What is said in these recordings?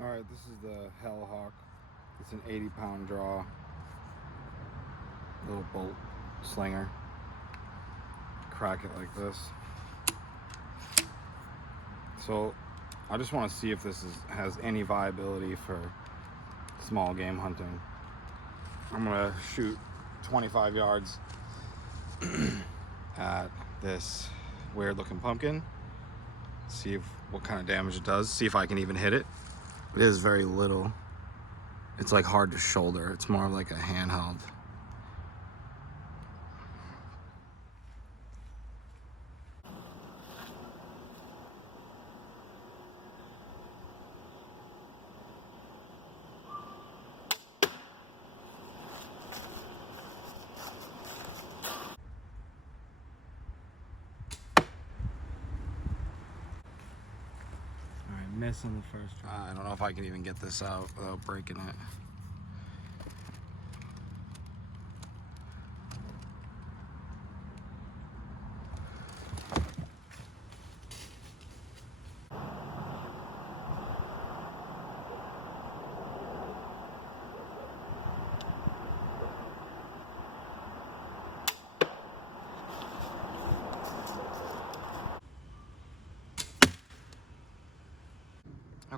All right, this is the Hellhawk. It's an 80-pound draw, little bolt slinger. Crack it like this. So I just want to see if this has any viability for small game hunting. I'm gonna shoot 25 yards at this weird looking pumpkin, see what kind of damage it does, see if I can even hit it. It is very little. It's like hard to shoulder. It's more like a handheld. Miss on the first try. I don't know if I can even get this out without breaking it.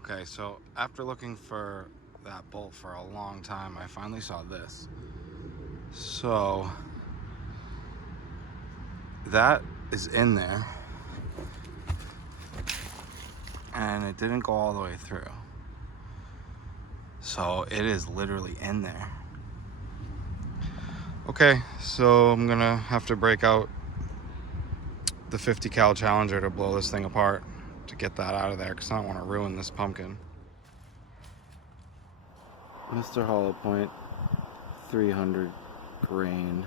Okay, so after looking for that bolt for a long time, I finally saw this. So that is in there, and it didn't go all the way through. So it is literally in there. Okay, so I'm gonna have to break out the 50 cal Challenger to blow this thing apart to get that out of there, because I don't want to ruin this pumpkin. Mr. Hollow Point 300 grain.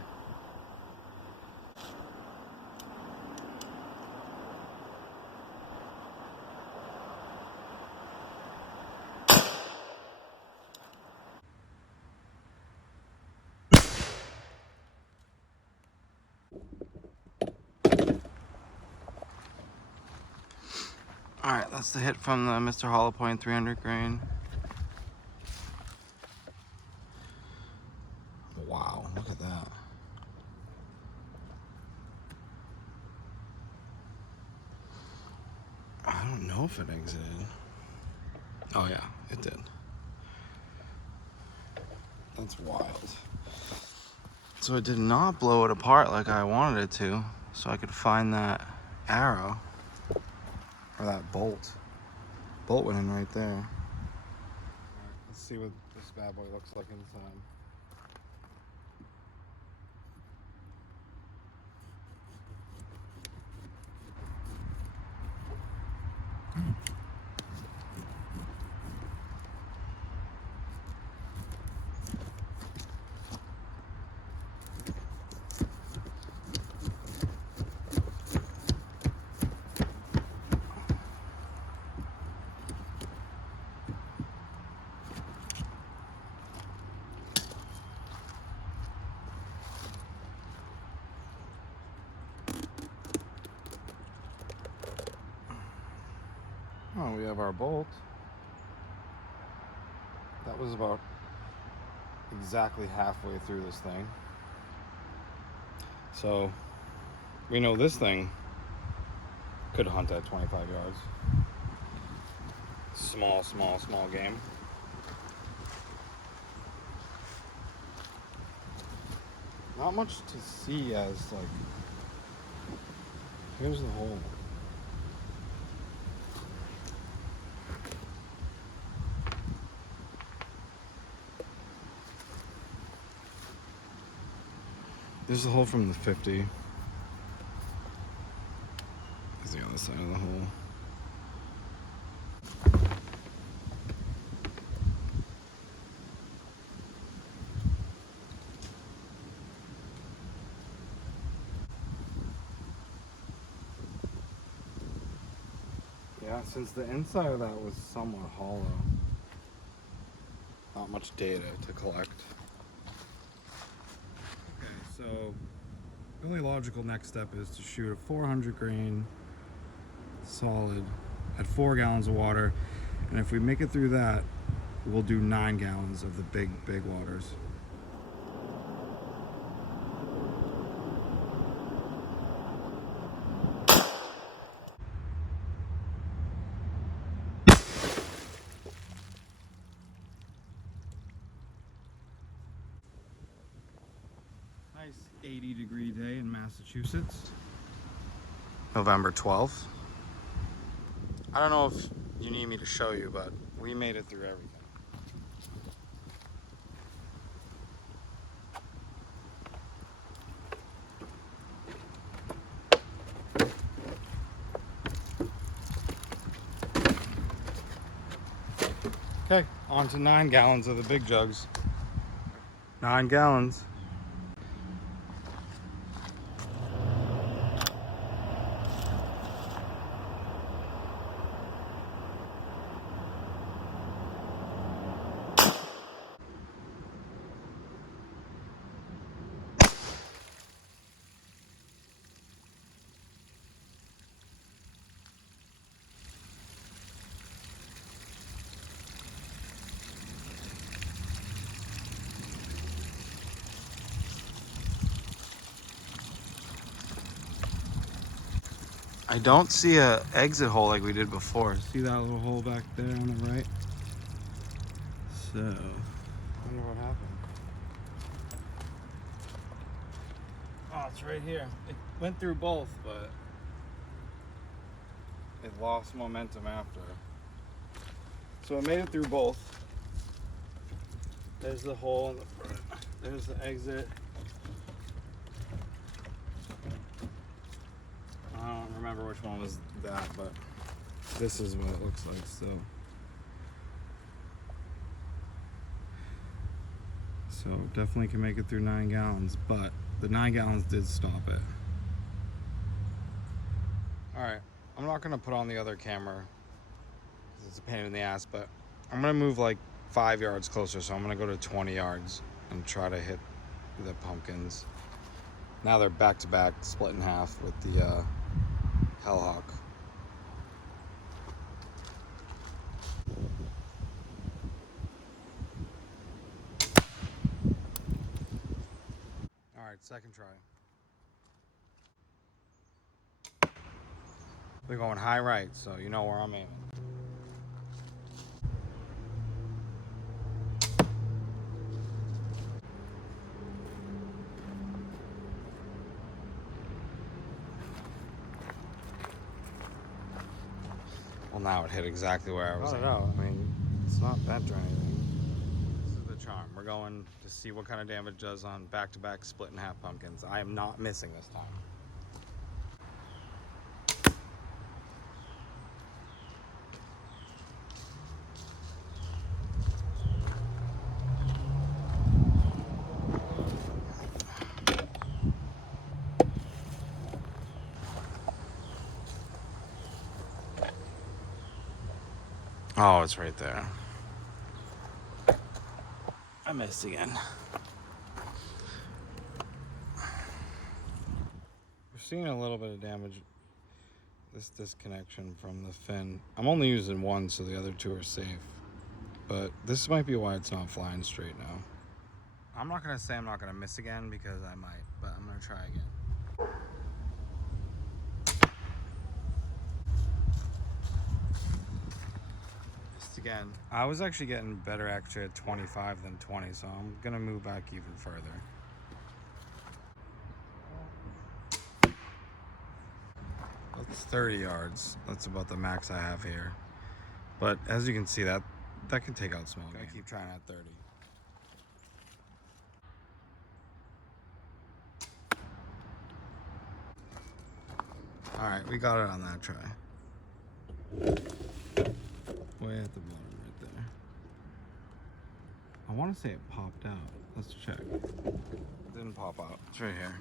All right, that's the hit from the Mr. Hollow Point 300 grain. Wow, look at that. I don't know if it exited. Oh yeah, it did. That's wild. So it did not blow it apart like I wanted it to, so I could find that arrow, or that bolt. Bolt went in right there. All right, let's see what this bad boy looks like inside. Oh, we have our bolt. That was about exactly halfway through this thing. So we know this thing could hunt at 25 yards. Small game. Not much to see as like, here's the hole. There's the hole from the 50. There's the other side of the hole. Yeah, since the inside of that was somewhat hollow, not much data to collect. Okay, so the only logical next step is to shoot a 400 grain solid at 4 gallons of water And if we make it through that, we'll do 9 gallons of the big waters. Nice 80-degree day in Massachusetts. November 12th. I don't know if you need me to show you, but we made it through everything. Okay, on to 9 gallons of the big jugs. 9 gallons. I don't see a exit hole like we did before. See that little hole back there on the right? So, I wonder what happened. Oh, it's right here. It went through both, but it lost momentum after. So it made it through both. There's the hole in the front. There's the exit. I don't remember which one was that, but this is what it looks like still. So definitely can make it through 9 gallons, but the 9 gallons did stop it. All right, I'm not gonna put on the other camera because it's a pain in the ass, but I'm gonna move like 5 yards closer. So I'm gonna go to 20 yards and try to hit the pumpkins. Now they're back to back, split in half with the Hellhawk. All right, second try. They're going high right, so you know where I'm aiming. Well, now it hit exactly where I was aiming. I mean, it's not bent or anything. This is the charm. We're going to see what kind of damage it does on back-to-back split in half pumpkins. I am not missing this time. Oh, it's right there. I missed again. We're seeing a little bit of damage. This disconnection from the fin. I'm only using one, so the other two are safe. But this might be why it's not flying straight now. I'm not gonna say I'm not gonna miss again because I might, but I'm gonna try again. Again, I was actually getting better actually at 25 than 20, so I'm gonna move back even further. That's 30 yards. That's about the max I have here. But as you can see, that can take out small game. I keep trying at 30. All right, we got it on that try. Way at the bottom right there. I want to say it popped out. Let's check. It didn't pop out. It's right here.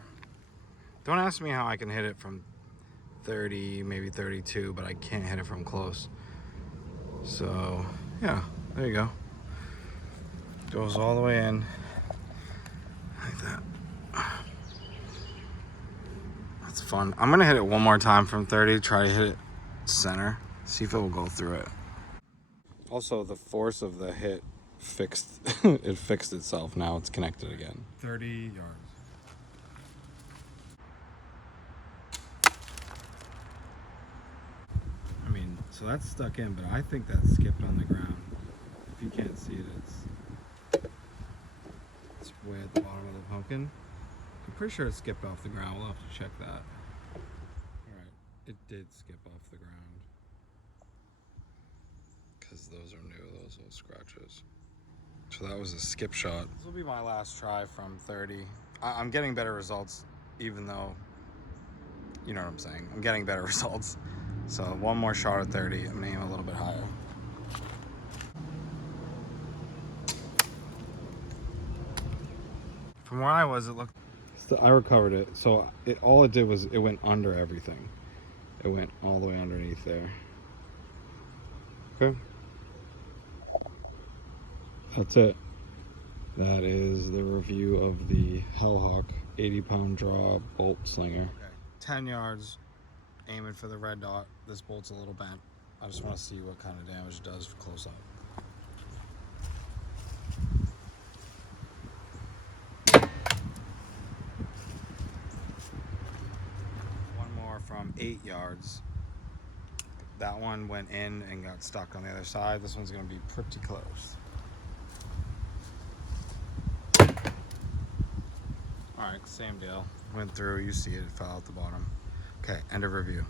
Don't ask me how I can hit it from 30, maybe 32, but I can't hit it from close. So, yeah, there you go. Goes all the way in. Like that. That's fun. I'm going to hit it one more time from 30, try to hit it center. See if it will go through it. Also, the force of the hit fixed it fixed itself. Now it's connected again. 30 yards. I mean, so that's stuck in, but I think that's skipped on the ground. If you can't see it, it's way at the bottom of the pumpkin. I'm pretty sure it skipped off the ground. We'll have to check that. Alright, it did skip off the ground. Because those are new, those little scratches. So that was a skip shot. This will be my last try from 30. I'm getting better results, even though, you know what I'm saying. I'm getting better results. So one more shot at 30. I'm gonna aim a little bit higher. From where I was, it looked... I recovered it. So all it did was it went under everything. It went all the way underneath there. Okay. That's it. That is the review of the Hellhawk 80-pound draw bolt slinger. Okay. 10 yards, aiming for the red dot. This bolt's a little bent. I just want to see what kind of damage it does for close up. One more from 8 yards. That one went in and got stuck on the other side. This one's going to be pretty close. Alright, same deal. Went through, you see it, it fell out the bottom. Okay, end of review.